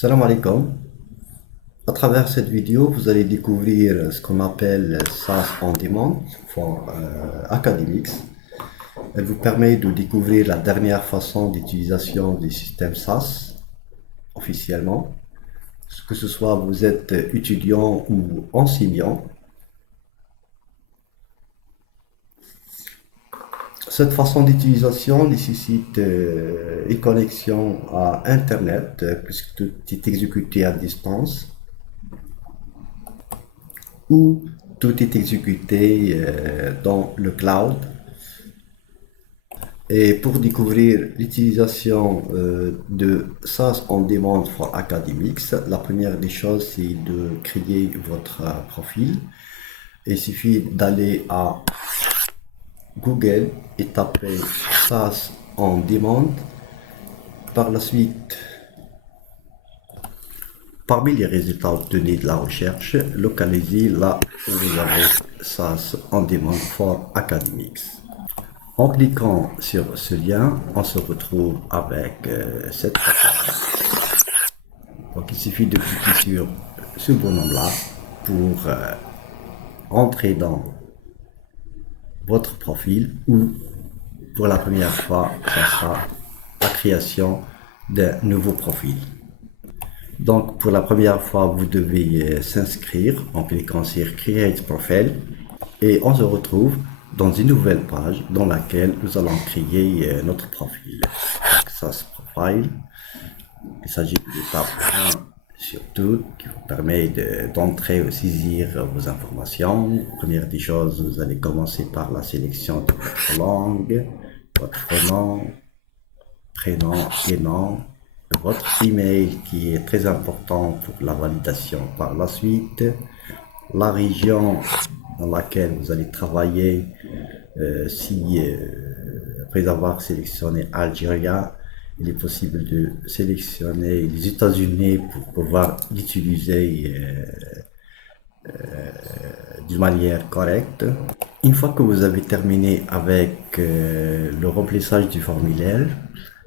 Salam alaikum. À travers cette vidéo, vous allez découvrir ce qu'on appelle SaaS On Demand for Academics. Elle vous permet de découvrir la dernière façon d'utilisation du système SaaS officiellement. Que ce soit vous êtes étudiant ou enseignant. Cette façon d'utilisation nécessite une connexion à Internet puisque tout est exécuté à distance, où tout est exécuté dans le cloud. Et pour découvrir l'utilisation de SaaS On Demand for Academics, la première des choses, c'est de créer votre profil. Il suffit d'aller à Google et taper SaaS On Demand. Par la suite, parmi les résultats obtenus de la recherche, localisez là où vous avez SaaS On Demand for Academics. En cliquant sur ce lien, on se retrouve avec cette page. Donc il suffit de cliquer sur ce bonhomme-là pour entrer dans votre profil, ou pour la première fois, ça sera la création d'un nouveau profil. Donc pour la première fois, vous devez s'inscrire en cliquant sur Create Profile et on se retrouve dans une nouvelle page dans laquelle nous allons créer notre profil. SaaS Profile. Il s'agit de l'étape 1 surtout qui vous permet d'entrer ou saisir vos informations. Première des choses, vous allez commencer par la sélection de votre langue, votre nom, prénom et nom, votre email qui est très important pour la validation par la suite, la région dans laquelle vous allez travailler, si après avoir sélectionné Algérie, il est possible de sélectionner les États-Unis pour pouvoir l'utiliser d'une manière correcte. Une fois que vous avez terminé avec le remplissage du formulaire,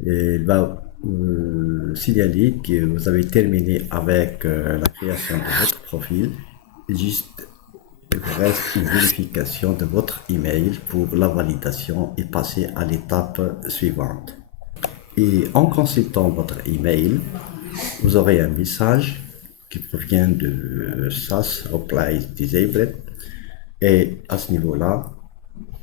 il va signaler que vous avez terminé avec la création de votre profil. Juste, il vous reste une vérification de votre email pour la validation et passer à l'étape suivante. Et en consultant votre email, vous aurez un message qui provient de SaaS Reply Disabled. Et à ce niveau-là,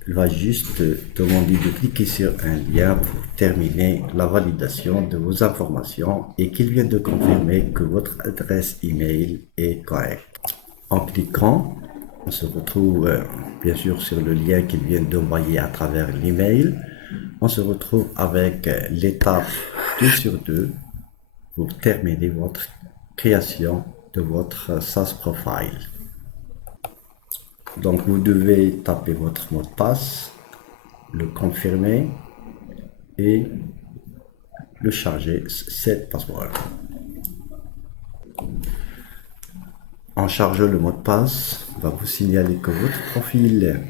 il va juste demander de cliquer sur un lien pour terminer la validation de vos informations et qu'il vient de confirmer que votre adresse email est correcte. En cliquant, on se retrouve bien sûr sur le lien qu'il vient d'envoyer à travers l'email. On se retrouve avec l'étape 2 sur 2 pour terminer votre création de votre SaaS Profile. Donc vous devez taper votre mot de passe, le confirmer et le charger, set password. En chargeant le mot de passe, va vous signaler que votre profil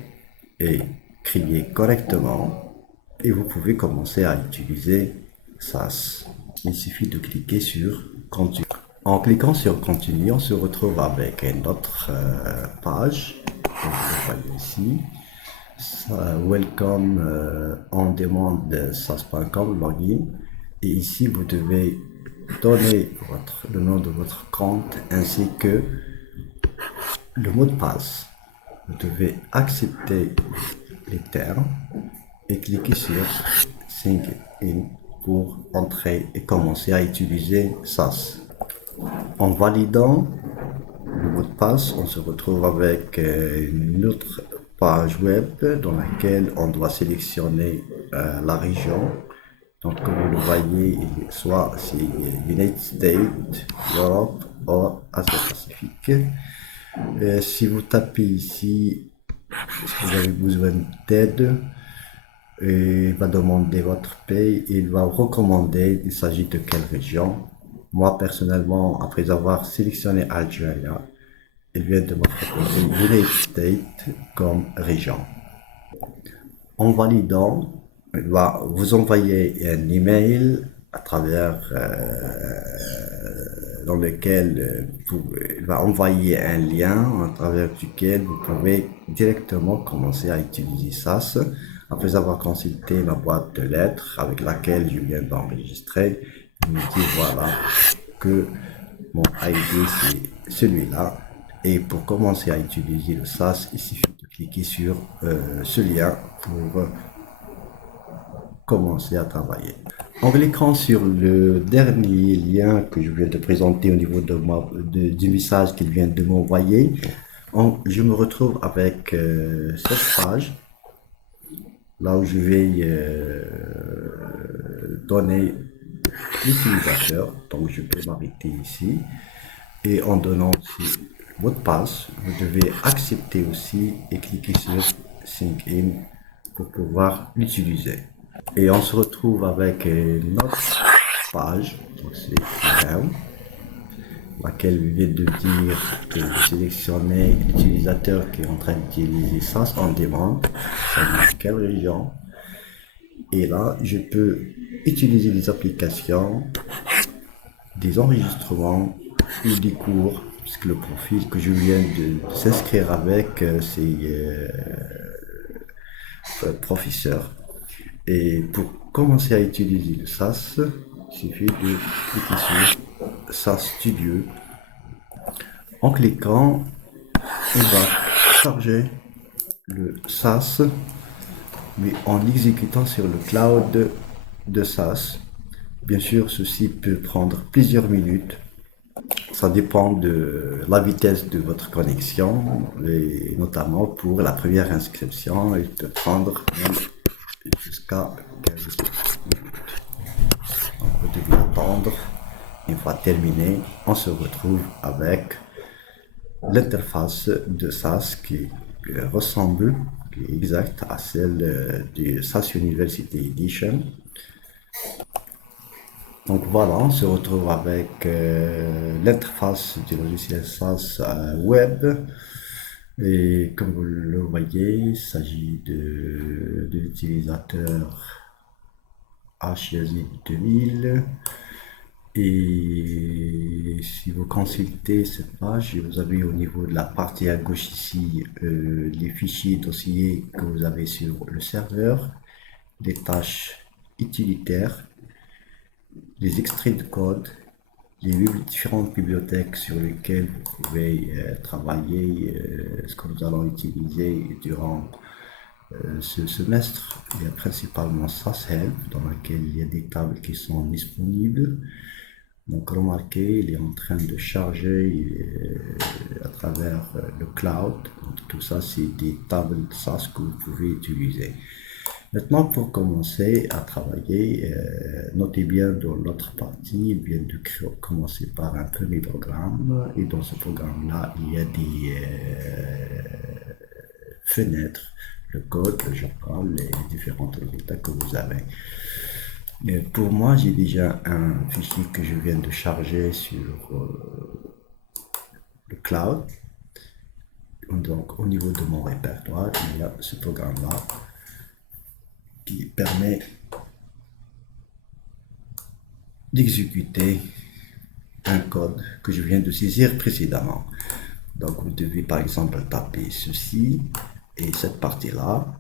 est créé correctement et vous pouvez commencer à utiliser SaaS. Il suffit de cliquer sur Continue. En cliquant sur Continue, on se retrouve avec une autre page. Comme vous le voyez ici. Welcome on demande SaaS.com login. Et ici, vous devez donner le nom de votre compte ainsi que le mot de passe. Vous devez accepter les termes et cliquer sur Sign in pour entrer et commencer à utiliser SaaS. En validant le mot de passe, on se retrouve avec une autre page web dans laquelle on doit sélectionner la région. Donc comme vous le voyez, soit c'est United States, Europe ou Asie Pacifique. Si vous tapez ici, si vous avez besoin d'aide, il va demander votre pays et il va vous recommander il s'agit de quelle région. Moi personnellement, après avoir sélectionné Algérie, il vient de me proposer United States comme région. En validant, il va vous envoyer un email à travers dans lequel il va envoyer un lien à travers duquel vous pouvez directement commencer à utiliser SAS. Après avoir consulté ma boîte de lettres avec laquelle je viens d'enregistrer, il me dit voilà que mon ID c'est celui-là. Et pour commencer à utiliser le SAS, il suffit de cliquer sur ce lien pour commencer à travailler. En cliquant sur le dernier lien que je viens de présenter au niveau du message qu'il vient de m'envoyer, je me retrouve avec cette page, là où je vais donner l'utilisateur. Donc je peux m'arrêter ici et en donnant aussi le mot de passe, vous devez accepter aussi et cliquer sur Sync In pour pouvoir l'utiliser. Et on se retrouve avec notre page, donc c'est Down, laquelle vient de dire que de sélectionner l'utilisateur qui est en train d'utiliser SAS en demande, ça dit quelle région. Et là, je peux utiliser des applications, des enregistrements ou des cours, puisque le profil que je viens de s'inscrire avec, c'est professeur. Et pour commencer à utiliser le SAS, il suffit de cliquer sur SAS Studio. En cliquant, on va charger le SAS, mais en exécutant sur le cloud de SAS. Bien sûr, ceci peut prendre plusieurs minutes. Ça dépend de la vitesse de votre connexion, et notamment pour la première inscription, il peut prendre jusqu'à 15 minutes. Vous devez attendre. Une fois terminé, on se retrouve avec l'interface de SAS qui ressemble, qui est exacte à celle du SAS University Edition. Donc voilà, on se retrouve avec l'interface du logiciel SAS web. Et comme vous le voyez, il s'agit de l'utilisateur HYazid 2000. Et si vous consultez cette page, vous avez au niveau de la partie à gauche ici les fichiers dossiers que vous avez sur le serveur, les tâches utilitaires, les extraits de code, les différentes bibliothèques sur lesquelles vous pouvez travailler, ce que nous allons utiliser durant ce semestre. Il y a principalement SAS Help dans laquelle il y a des tables qui sont disponibles. Donc remarquez, il est en train de charger à travers le cloud. Donc, tout ça, c'est des tables de SAS que vous pouvez utiliser. Maintenant, pour commencer à travailler, notez bien dans notre partie, il vient de commencer par un premier programme. Et dans ce programme-là, il y a des fenêtres, le code, le journal, les différents résultats que vous avez. Pour moi, j'ai déjà un fichier que je viens de charger sur le cloud. Donc, au niveau de mon répertoire, il y a ce programme-là qui permet d'exécuter un code que je viens de saisir précédemment. Donc, vous devez par exemple taper ceci et cette partie-là.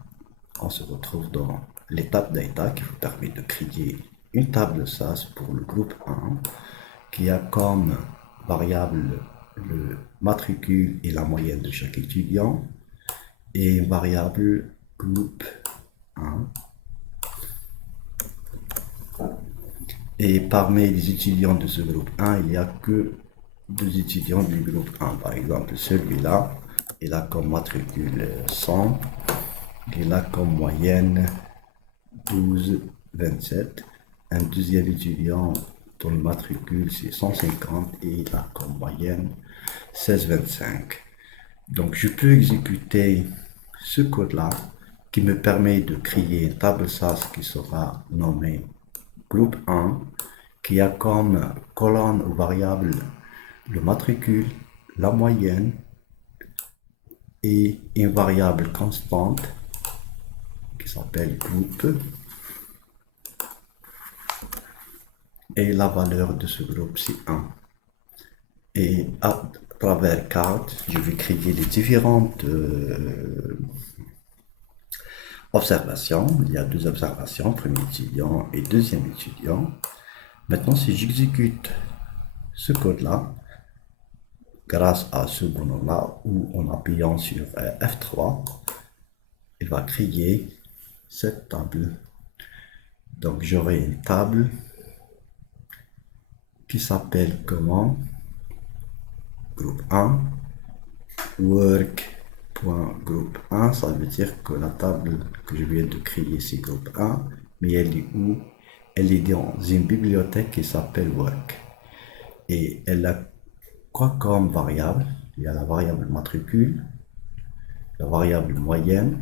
On se retrouve dans l'étape data qui vous permet de créer une table SAS pour le groupe 1 qui a comme variable le matricule et la moyenne de chaque étudiant et une variable groupe 1. Et parmi les étudiants de ce groupe 1, il n'y a que 2 étudiants du groupe 1. Par exemple, celui-là, il a comme matricule 100. Il a comme moyenne 12,27. Un deuxième étudiant dont le matricule c'est 150 et il a comme moyenne 16,25. Donc je peux exécuter ce code-là qui me permet de créer une table SAS qui sera nommée groupe 1, qui a comme colonne ou variable le matricule, la moyenne et une variable constante qui s'appelle groupe et la valeur de ce groupe c'est 1. Et à travers carte, je vais créer les différentes observations. Il y a deux observations, premier étudiant et deuxième étudiant. Maintenant, si j'exécute ce code-là, grâce à ce bouton-là, ou en appuyant sur F3, il va créer cette table. Donc, j'aurai une table qui s'appelle comment? Groupe 1, work.group 1, ça veut dire que la table que je viens de créer, c'est groupe 1, mais elle est où? Elle est dans une bibliothèque qui s'appelle work. Et elle a quoi comme variable? Il y a la variable matricule, la variable moyenne,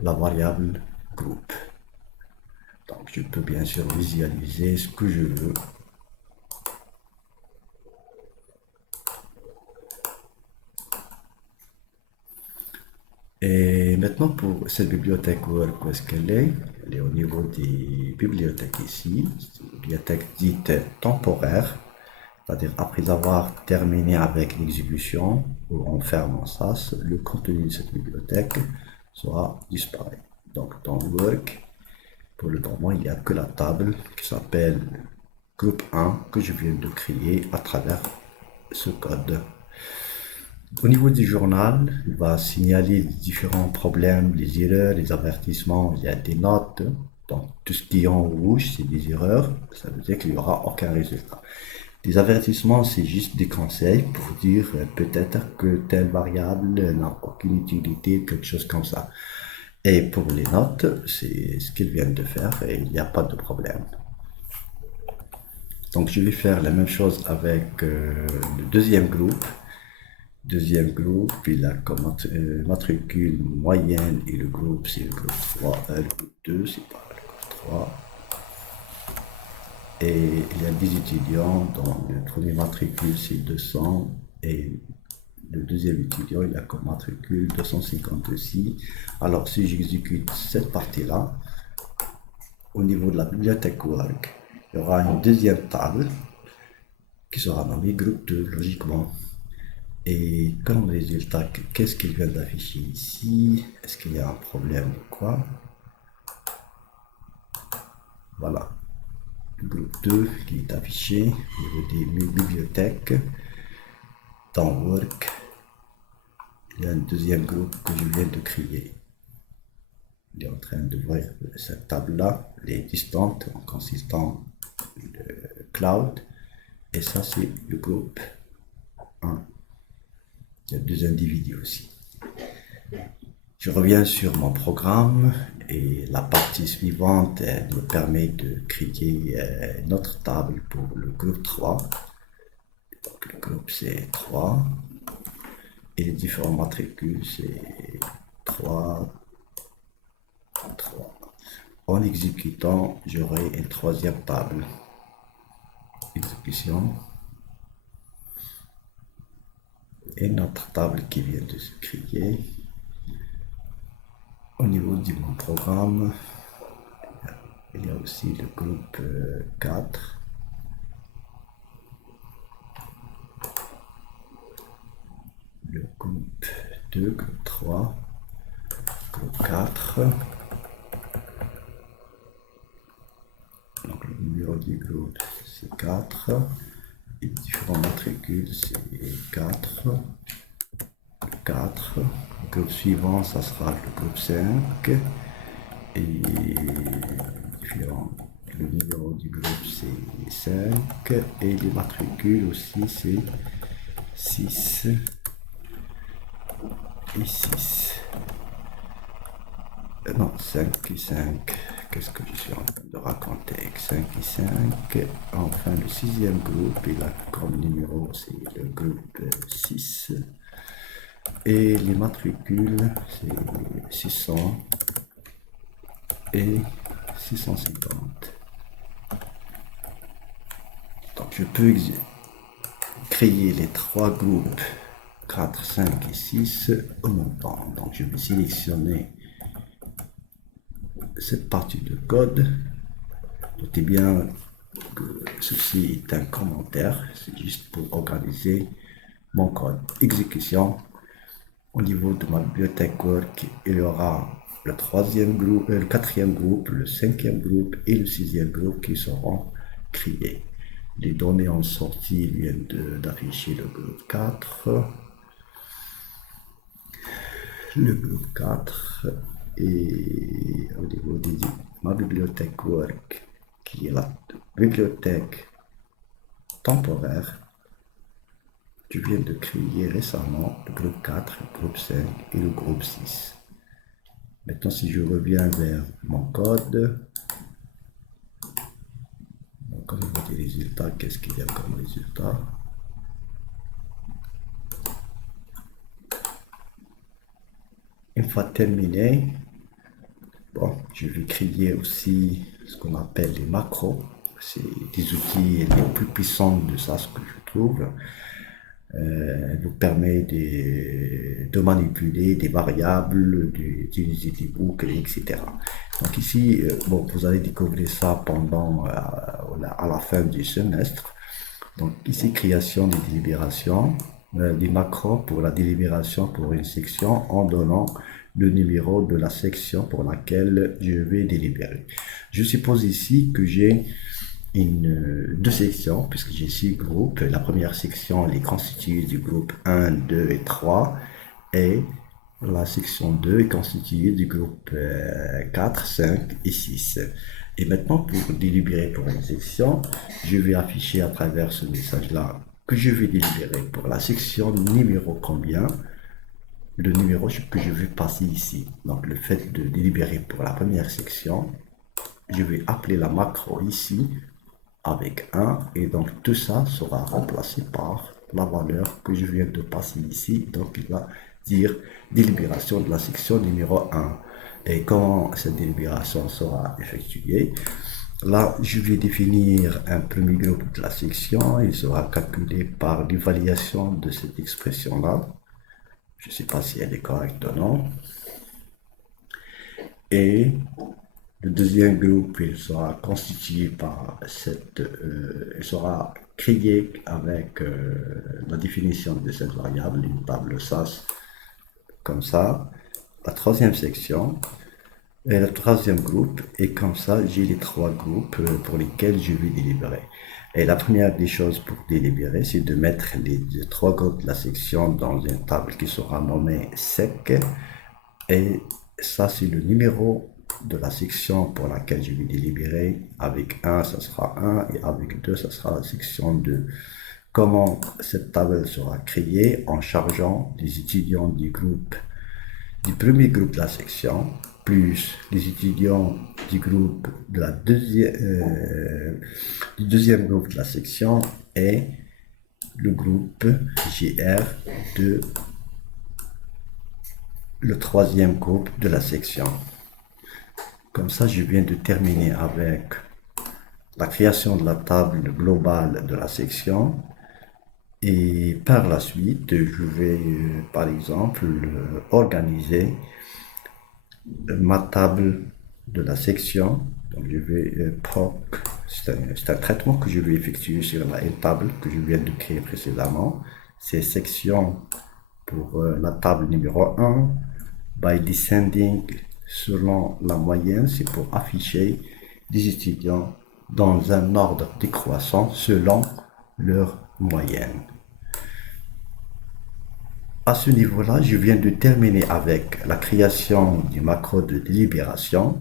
la variable groupe. Donc je peux bien sûr visualiser ce que je veux. Et maintenant pour cette bibliothèque Work, où est-ce qu'elle est? Elle est au niveau des bibliothèques ici. C'est une bibliothèque dite temporaire, c'est-à-dire après avoir terminé avec l'exécution ou en fermant ça, le contenu de cette bibliothèque sera disparu. Donc dans Work, pour le moment, il n'y a que la table qui s'appelle groupe 1 que je viens de créer à travers ce code. Au niveau du journal, il va signaler les différents problèmes, les erreurs, les avertissements. Il y a des notes. Donc, tout ce qui est en rouge, c'est des erreurs. Ça veut dire qu'il n'y aura aucun résultat. Les avertissements, c'est juste des conseils pour dire peut-être que telle variable n'a aucune utilité, quelque chose comme ça. Et pour les notes, c'est ce qu'ils viennent de faire et il n'y a pas de problème. Donc, je vais faire la même chose avec le deuxième groupe. Deuxième groupe, il a comme matricule moyenne et le groupe c'est le groupe 3, le groupe 2 c'est pas le groupe 3. Et il y a 10 étudiants dont le premier matricule c'est 200 et le deuxième étudiant il a comme matricule 256. Alors si j'exécute cette partie-là, au niveau de la bibliothèque Work, il y aura une deuxième table qui sera nommée groupe 2 logiquement. Et comme résultat, qu'est-ce qu'il vient d'afficher ici? Est-ce qu'il y a un problème ou quoi? Voilà, le groupe 2 qui est affiché au niveau des bibliothèques. Dans Work, il y a un deuxième groupe que je viens de créer. Il est en train de voir cette table-là, elle est distante en consistant le cloud. Et ça, c'est le groupe 1. Il y a deux individus aussi. Je reviens sur mon programme et la partie suivante me permet de créer une autre table pour le groupe 3. Donc le groupe c'est 3 et les différents matricules c'est 3, 3. En exécutant, j'aurai une troisième table. Exécution. Et notre table qui vient de se créer. Au niveau de mon programme, il y a aussi le groupe 4. Le groupe 2, groupe 3, groupe 4. Donc le numéro du groupe c'est 4. Les différents matricules c'est 4. 4. Le groupe suivant, ça sera le groupe 5. Et le numéro du groupe c'est 5. Et les matricules aussi c'est 6 et 6. Non, 5 et 5. Qu'est-ce que je suis en train de raconter? 5 et 5. Enfin, le sixième groupe, il a comme numéro, c'est le groupe 6. Et les matricules, c'est 600 et 650. Donc, je peux créer les trois groupes 4, 5 et 6 au même temps. Donc, je vais sélectionner cette partie de code. Notez bien Ceci est un commentaire, c'est juste pour organiser mon code. Exécution. Au niveau de ma bibliothèque work, il y aura le troisième groupe, le quatrième groupe, le cinquième groupe et le sixième groupe qui seront créés. Les données en sortie viennent d'afficher le groupe 4. Le groupe 4 et au niveau de ma bibliothèque work, qui est la bibliothèque temporaire, je viens de créer récemment le groupe 4, le groupe 5 et le groupe 6. Maintenant, si je reviens vers mon code, donc au niveau des résultats, qu'est-ce qu'il y a comme résultat? Une fois terminé, bon, je vais créer aussi ce qu'on appelle les macros. C'est des outils les plus puissants de ça, ce que je trouve. Vous permet de manipuler des variables, d'utiliser des boucles, etc. Donc ici, bon, vous allez découvrir ça pendant à la fin du semestre. Donc ici, création des délibérations, des macros pour la délibération pour une section en donnant le numéro de la section pour laquelle je vais délibérer. Je suppose ici que j'ai deux sections, puisque j'ai 6 groupes. La première section, elle est constituée du groupe 1, 2 et 3, et la section 2 est constituée du groupe 4, 5 et 6. Et maintenant, pour délibérer pour une section, je vais afficher à travers ce message-là que je vais délibérer pour la section numéro combien, le numéro que je vais passer ici. Donc, le fait de délibérer pour la première section, je vais appeler la macro ici avec 1 et donc tout ça sera remplacé par la valeur que je viens de passer ici. Donc, il va dire délibération de la section numéro 1. Et comment cette délibération sera effectuée? Là, je vais définir un premier groupe de la section. Il sera calculé par l'évaluation de cette expression-là. Je ne sais pas si elle est correcte ou non. Et le deuxième groupe, il sera constitué par il sera créé avec la définition de cette variable, une table SAS, comme ça. La troisième section, et le troisième groupe, et comme ça, j'ai les 3 groupes pour lesquels je vais délibérer. Et la première des choses pour délibérer, c'est de mettre les 3 groupes de la section dans une table qui sera nommée sec. Et ça, c'est le numéro de la section pour laquelle je vais délibérer. Avec 1, ça sera 1, et avec 2, ça sera la section 2. Comment cette table sera créée? En chargeant les étudiants du premier groupe de la section, plus les étudiants du groupe de la du deuxième groupe de la section et le groupe GR de le troisième groupe de la section. Comme ça, je viens de terminer avec la création de la table globale de la section. Et par la suite, je vais, par exemple, organiser ma table de la section. Donc, je vais c'est un traitement que je vais effectuer sur la table que je viens de créer précédemment. C'est section pour la table numéro 1, by descending selon la moyenne, c'est pour afficher des étudiants dans un ordre décroissant selon leur moyenne. À ce niveau-là, je viens de terminer avec la création du macro de délibération.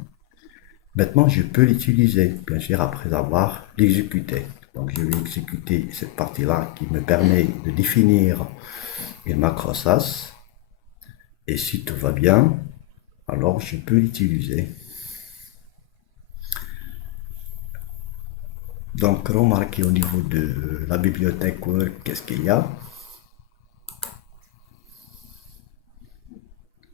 Maintenant, je peux l'utiliser, bien sûr, après avoir l'exécuté. Donc, je vais exécuter cette partie-là qui me permet de définir une macro SAS. Et si tout va bien, alors je peux l'utiliser. Donc, remarquez au niveau de la bibliothèque Word, qu'est-ce qu'il y a.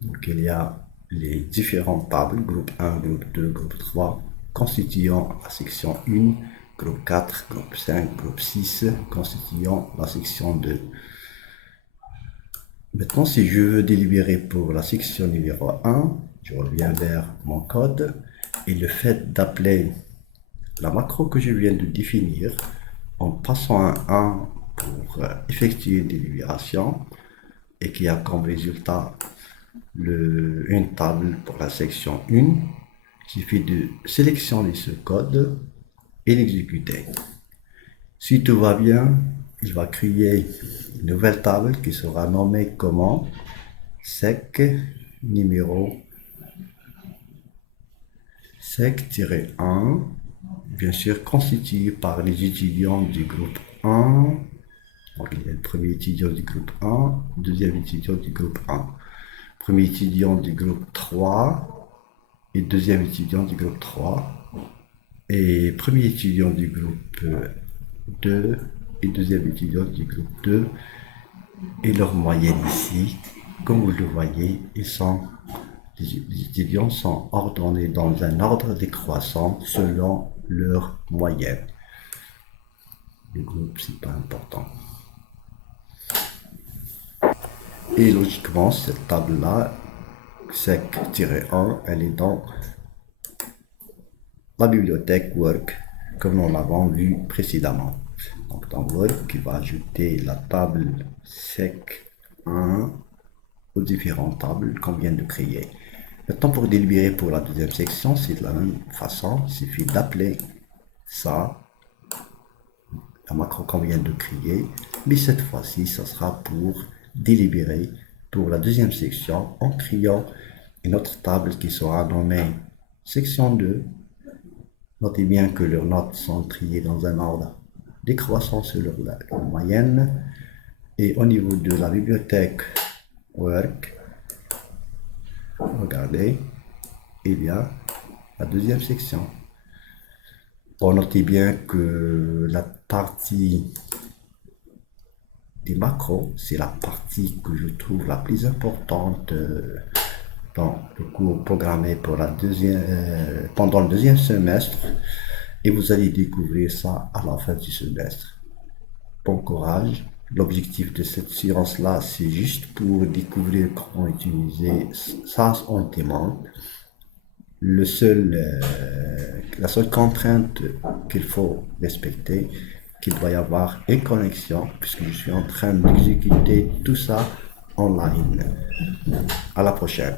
Donc, il y a les différentes tables, groupe 1, groupe 2, groupe 3, constituant la section 1, groupe 4, groupe 5, groupe 6, constituant la section 2. Maintenant, si je veux délibérer pour la section numéro 1, je reviens vers mon code et le fait d'appeler la macro que je viens de définir en passant un 1 pour effectuer des libérations et qui a comme résultat une table pour la section 1. Il suffit de sélectionner ce code et l'exécuter. Si tout va bien, il va créer une nouvelle table qui sera nommée comment sec numéro sec-1, bien sûr constitué par les étudiants du groupe 1. Donc il y a le premier étudiant du groupe 1, deuxième étudiant du groupe 1, premier étudiant du groupe 3 et deuxième étudiant du groupe 3 et premier étudiant du groupe 2 et deuxième étudiant du groupe 2 et leur moyenne ici, comme vous le voyez, les étudiants sont ordonnés dans un ordre décroissant selon leur moyenne. Le groupe, c'est pas important. Et logiquement, cette table-là, sec-1, elle est dans la bibliothèque Work, comme nous l'avons vu précédemment. Donc dans Work, il va ajouter la table sec1 aux différentes tables qu'on vient de créer. Maintenant, pour délibérer pour la deuxième section, c'est de la même façon. Il suffit d'appeler ça, la macro qu'on vient de créer, mais cette fois-ci, ça sera pour délibérer pour la deuxième section en créant une autre table qui sera nommée section 2. Notez bien que leurs notes sont triées dans un ordre décroissant selon leur moyenne. Et au niveau de la bibliothèque Work, regardez, il y a la deuxième section. Bon, notez bien que la partie des macros, c'est la partie que je trouve la plus importante dans le cours programmé pour pendant le deuxième semestre. Et vous allez découvrir ça à la fin du semestre. Bon courage. L'objectif de cette séance-là, c'est juste pour découvrir comment utiliser SAS on Demand. La seule contrainte qu'il faut respecter, qu'il doit y avoir une connexion, puisque je suis en train d'exécuter tout ça online. À la prochaine.